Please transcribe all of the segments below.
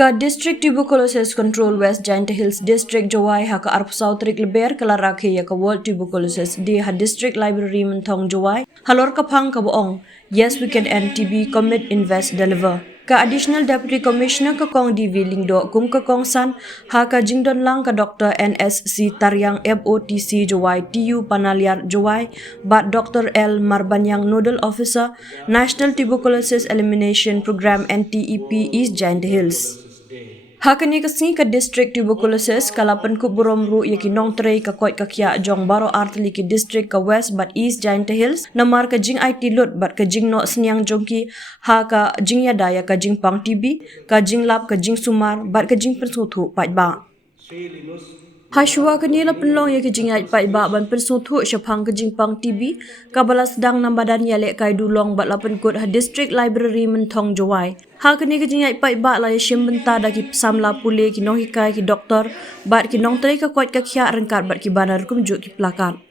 Ka District Tuberculosis Control West Giant Hills District Jawai ha ka arp sautrik leber kala rakhe ya ka World Tuberculosis di ha District Library Mentong Jawai halor ka phang ka boong Yes We Can End TB Commit Invest Deliver ka Additional Deputy Commissioner ka kong DV Lingdo kum ka kong san ha ka jingdon lang ka Dr. NSC Taryang FOTC Jawai TU Panaliar Jawai bat Dr. L Marbanyang Nodal Officer National Tuberculosis Elimination Program NTEP East Giant Hills. Hakani kasing ka district tuberculosis kalapan ku buromru yaki nong trei ka koit ka kya jong baro artli ki district ka west but east Giant Hills namar ka jing IT lot but ka jing no sniang jongki ha ka jing ya daya ka jing pang TB ka jing lap ka jing sumar but ka jing persuthu pat ba Hashwa kanila penlong ya ke jingat pai ba ban persuthu syapang ke jingpang TB kabala sedang nam badan ya lek kai dulong bat lapen kut ha district library Mentong Jawai ha kani ke jingat pai ba la ya shim benta da ki samla pule ki nohi kai ki doktor bat ki nong trai ka kwat ka khya rengkat bat ki banar kum juk ki plakat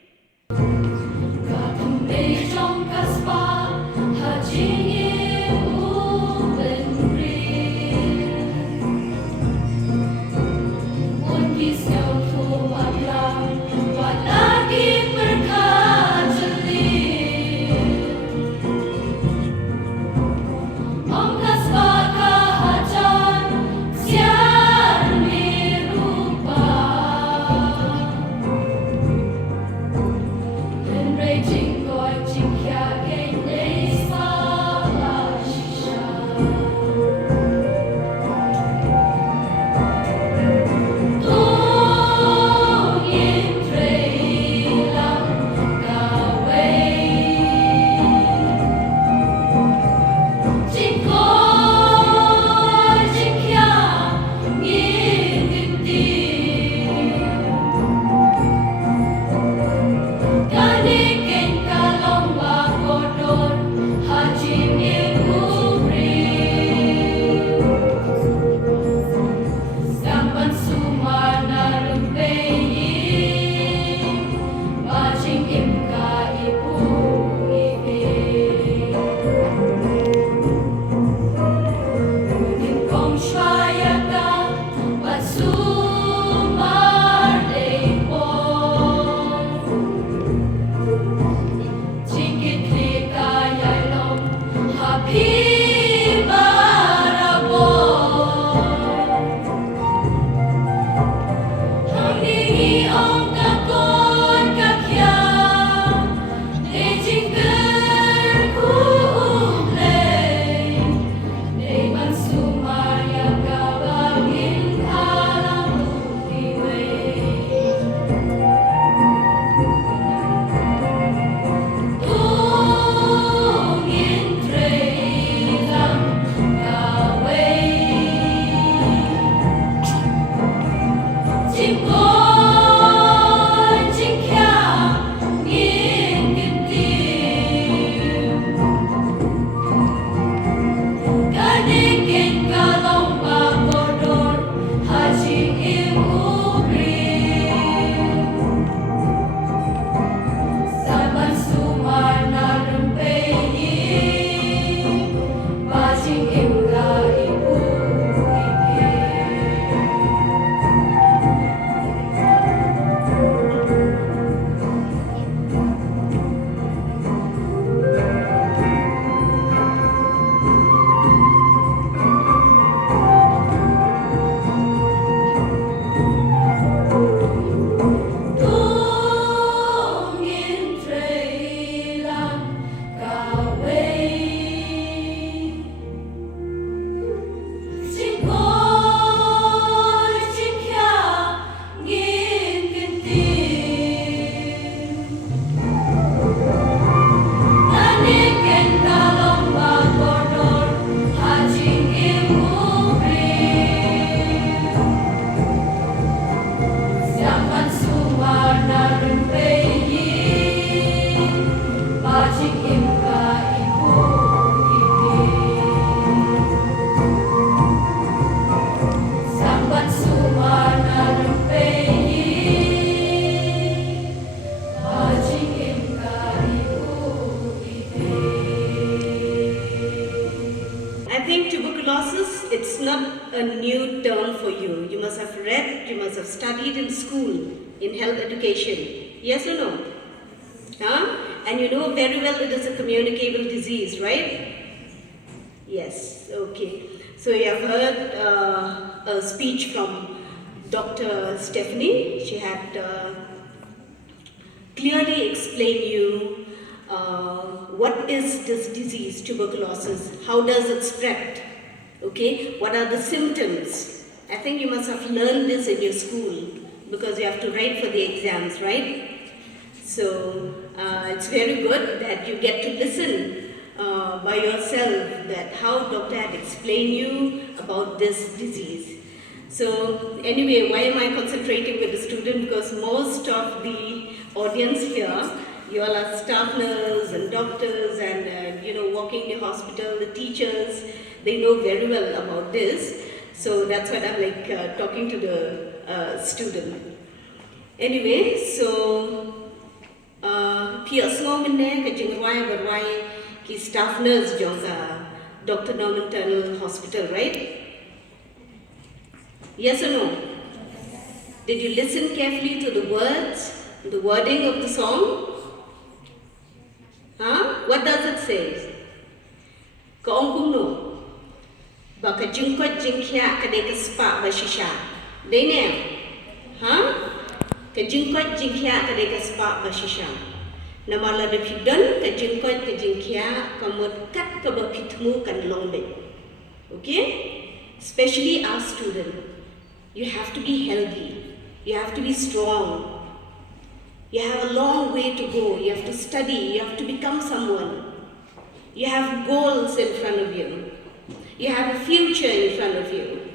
think tuberculosis, it's not a new term for you. You must have read, you must have studied in school, in health education. Yes or no? Huh? And you know very well it is a communicable disease, right? Yes, okay. So you have heard a speech from Dr. Stephanie. She had clearly explained you what is this disease, tuberculosis, how does it spread, okay, what are the symptoms. I think you must have learned this in your school because you have to write for the exams, right? So it's very good that you get to listen by yourself that how doctor had explained you about this disease. So anyway, why am I concentrating with the student? Because most of the audience here, you all are staff nurses and doctors and you know, working in the hospital, the teachers, they know very well about this. So that's what I'm like talking to the student. Anyway, so Pierce Norman there, ki staff nurse jonga Dr. Norman Tunnel Hospital, right? Yes or no? Did you listen carefully to the words, the wording of the song? Huh? What does it say? Kaongkum no. Baka jingkot jingkya kadeka spa bashisha. Dene. Huh? Ka jingkot jingkya kadeka spa bashisha. Namala de pidon ka jingkot ka jingkya kamot kat ka bapitmu kan longbe. Okay? Especially our student. You have to be healthy. You have to be strong. You have a long way to go. You have to study. You have to become someone. You have goals in front of you. You have a future in front of you.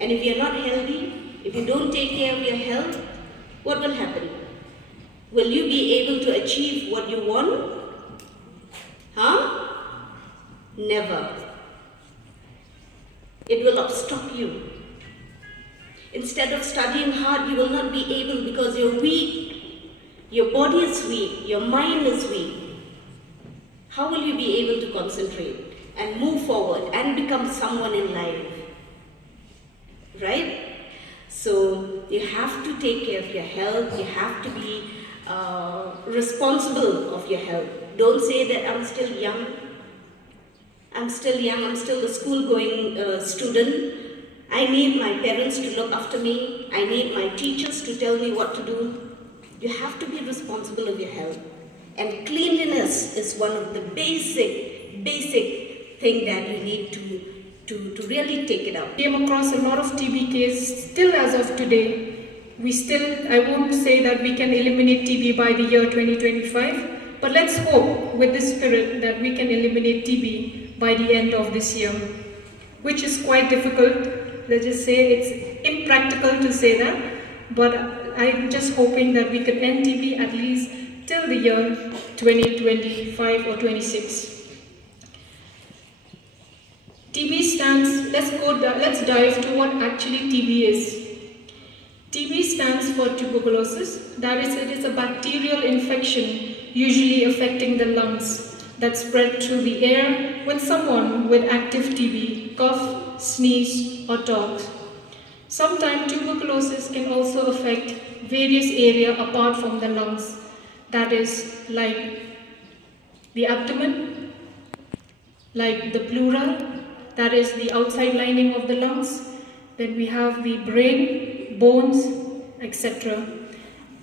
And if you're not healthy, if you don't take care of your health, what will happen? Will you be able to achieve what you want? Huh? Never. It will obstruct you. Instead of studying hard, you will not be able because you're weak. Your body is weak. Your mind is weak. How will you be able to concentrate and move forward and become someone in life? Right? So you have to take care of your health. You have to be responsible of your health. Don't say that I'm still young. I'm still young. I'm still a school-going student. I need my parents to look after me. I need my teachers to tell me what to do. You have to be responsible of your health. And cleanliness is one of the basic thing that you need to really take it out. Came across a lot of TB cases still as of today. I won't say that we can eliminate TB by the year 2025, but let's hope with this spirit that we can eliminate TB by the end of this year, which is quite difficult. Let's just say it's impractical to say that, but I'm just hoping that we can end TB at least till the year 2025 or 26. TB stands, let's dive to what actually TB is. TB stands for tuberculosis, that is, it is a bacterial infection usually affecting the lungs that spread through the air when someone with active TB cough, sneeze or talks. Sometimes tuberculosis can also affect various areas apart from the lungs, that is like the abdomen, like the pleura, that is the outside lining of the lungs. Then we have the brain, bones, etc.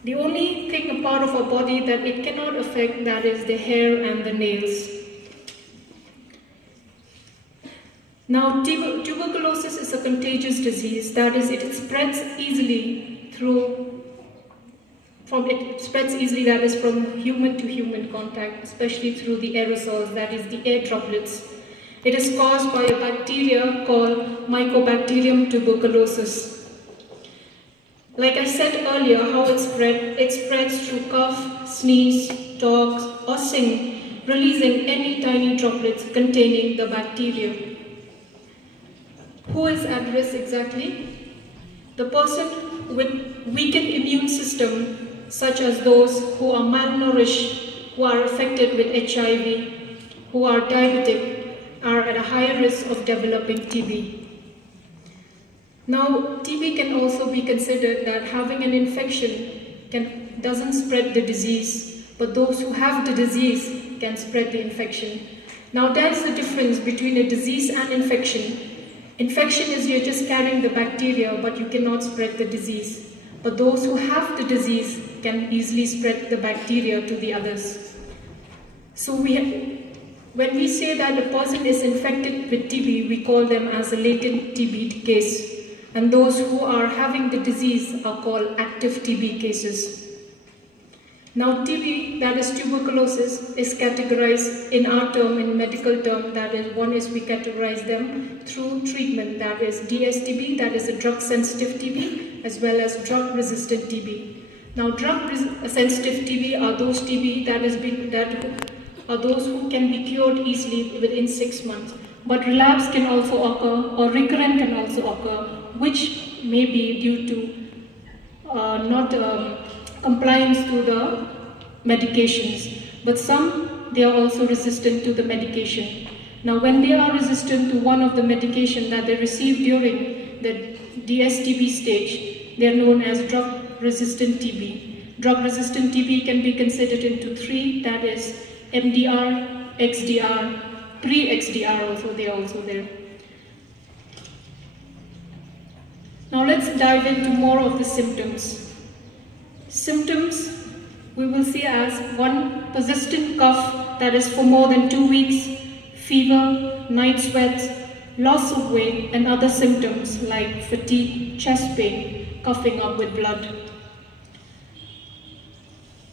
The only thing a part of our body that it cannot affect, that is the hair and the nails. Now, tuberculosis is a contagious disease, that is, it spreads easily that is from human to human contact, especially through the aerosols, that is the air droplets. It is caused by a bacteria called Mycobacterium tuberculosis. Like I said earlier, how it spreads through cough, sneeze, talk, or sing, releasing any tiny droplets containing the bacteria. Who is at risk exactly? The person with weakened immune system, such as those who are malnourished, who are affected with HIV, who are diabetic, are at a higher risk of developing TB. Now, TB can also be considered that having an infection doesn't spread the disease, but those who have the disease can spread the infection. Now, there's a difference between a disease and infection. Infection is you're just carrying the bacteria, but you cannot spread the disease. But those who have the disease can easily spread the bacteria to the others. So when we say that a person is infected with TB, we call them as a latent TB case. And those who are having the disease are called active TB cases. Now, TB, that is tuberculosis, is categorized in our term, in medical term, that is, one is we categorize them through treatment, that is DSTB, that is a drug-sensitive TB, as well as drug-resistant TB. Now, drug-sensitive TB are those TB that are those who can be cured easily within 6 months. But relapse can also occur, or recurrent can also occur, which may be due to not compliance to the medications. But some, they are also resistant to the medication. Now, when they are resistant to one of the medication that they receive during the DSTB stage, they are known as drug-resistant TB. Drug-resistant TB can be considered into three, that is MDR, XDR, pre-XDR also, they are also there. Now let's dive into more of the symptoms. Symptoms we will see as one, persistent cough that is for more than 2 weeks, fever, night sweats, loss of weight, and other symptoms like fatigue, chest pain, coughing up with blood.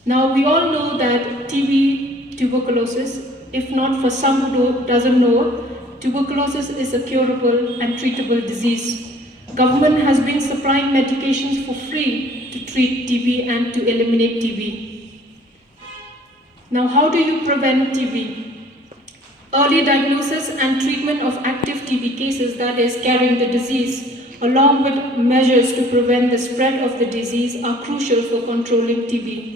Now we all know that TB, tuberculosis, if not for some who doesn't know, tuberculosis is a curable and treatable disease. Government has been supplying medications for free to treat TB and to eliminate TB. Now, how do you prevent TB? Early diagnosis and treatment of active TB cases, that is carrying the disease, along with measures to prevent the spread of the disease, are crucial for controlling TB.